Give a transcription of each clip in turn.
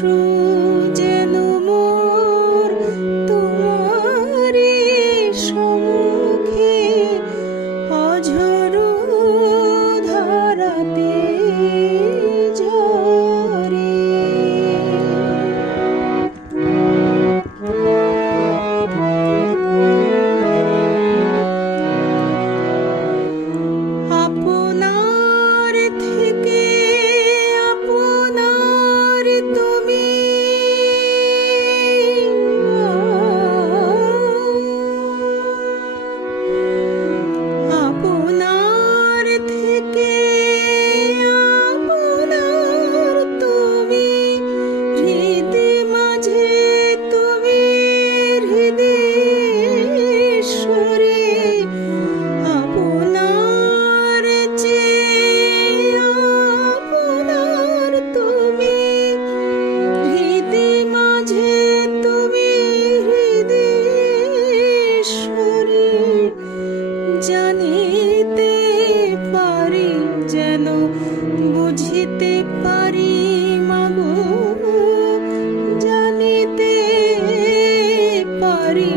অশ্রু যেন মোর তোমারি সম্মুখে অঝরু ধারাতে। জানিতে পারি যেন বুঝিতে পারি মাগো জানিতে পারি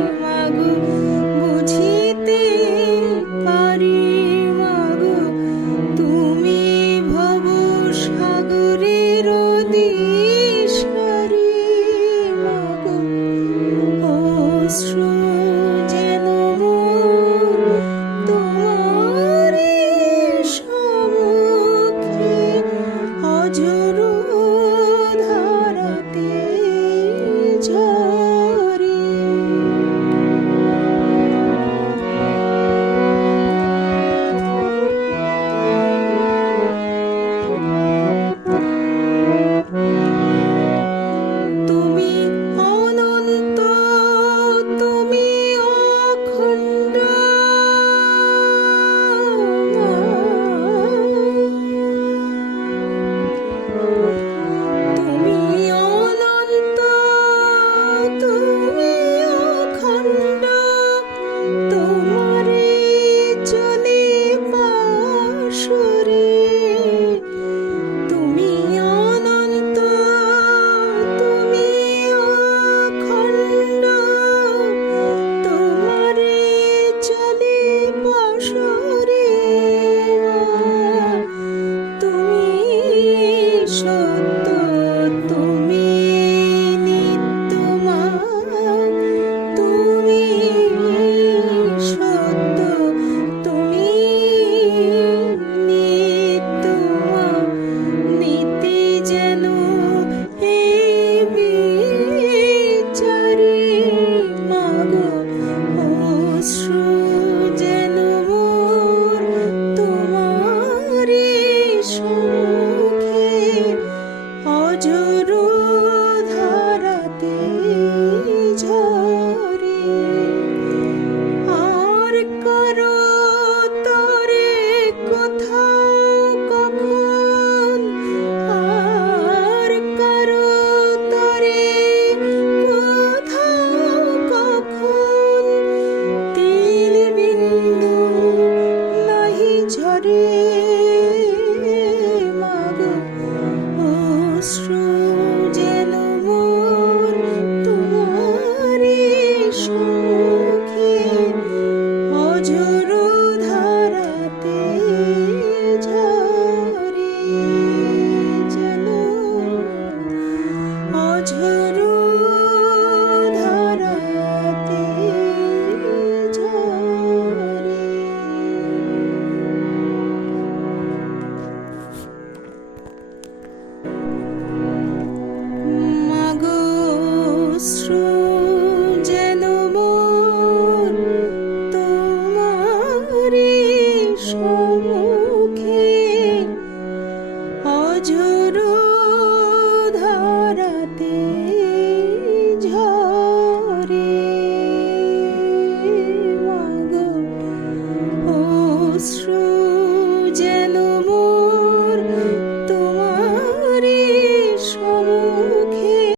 Oh, strong.